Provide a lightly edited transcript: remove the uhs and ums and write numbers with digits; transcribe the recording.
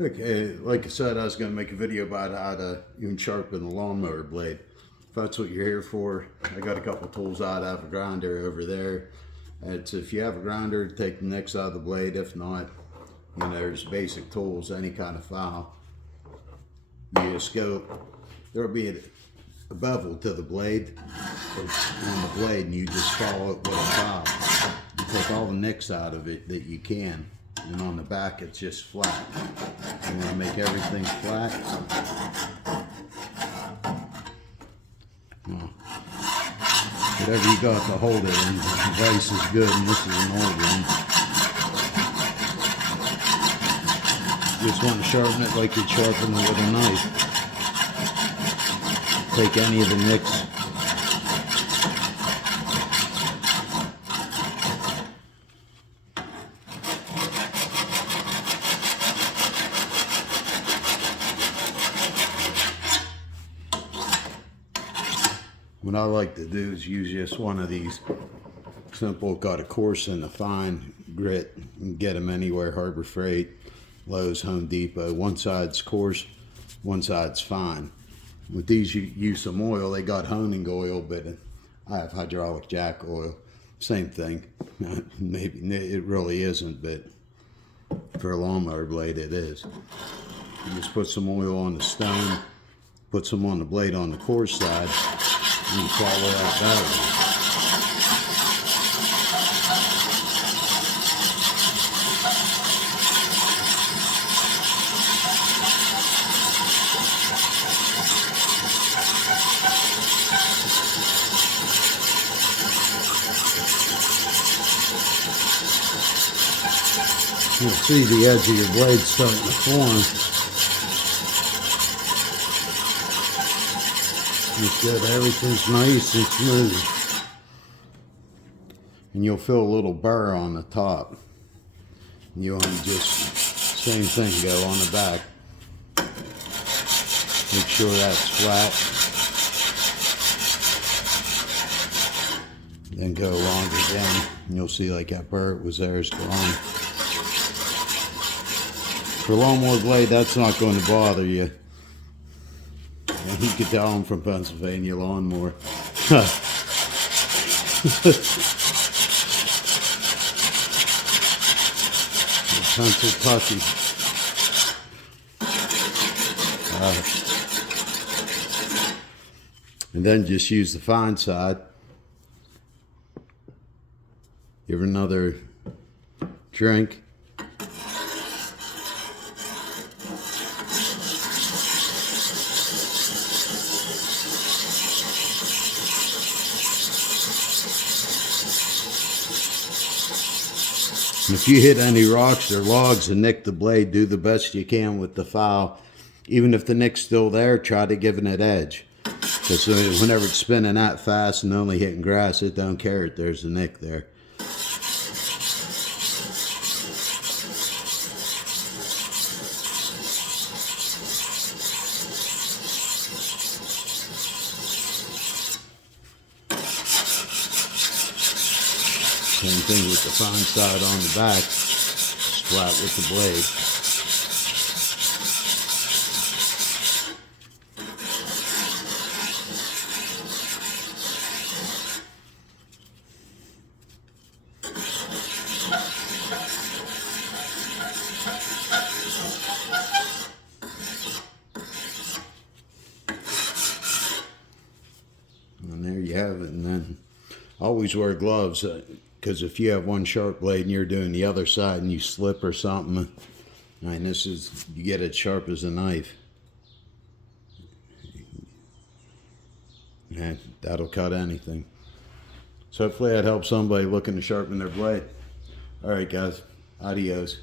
Okay, like I said, I was going to make a video about how to even sharpen the lawnmower blade. If that's what you're here for, I got a couple tools out. I have a grinder over there. It's, if you have a grinder, take the nicks out of the blade. If not, you know, there's basic tools, any kind of file. You just go, there'll be a bevel to the blade, on the blade, and you just follow it with a file. You take all the nicks out of it that you can. And on the back it's just flat. You want to make everything flat. Well, whatever you got to hold it in, the vise is good, and this is an old one. You just want to sharpen it like you'd sharpen it with a knife. Take any of the nicks. What I like to do is use just one of these simple, got a coarse and a fine grit. You can get them anywhere, Harbor Freight, Lowe's, Home Depot. One side's coarse, one side's fine. With these you use some oil. They got honing oil, but I have hydraulic jack oil. Same thing. Maybe it really isn't, but for a lawnmower blade it is. You just put some oil on the stone, put some on the blade on the coarse side, and you follow that battery. You'll see the edge of your blade starting to form. It's good, everything's nice and smooth. And you'll feel a little burr on the top. You want to just, same thing, go on the back. Make sure that's flat. Then go along again, and you'll see like that burr was there is gone. For a lawnmower blade, that's not going to bother you. And you can tell I'm from Pennsylvania, lawnmower. Pennsylvania. And then just use the fine side. Give her another drink. If you hit any rocks or logs and nick the blade, do the best you can with the file. Even if the nick's still there, try to give it an edge. Because whenever it's spinning that fast and only hitting grass, it don't care if there's a nick there. Same thing with the fine side on the back, just flat with the blade. And there you have it. And then always wear gloves. Because if you have one sharp blade and you're doing the other side and you slip or something, I mean, this is, you get it sharp as a knife. And that'll cut anything. So hopefully that helps somebody looking to sharpen their blade. All right, guys. Adios.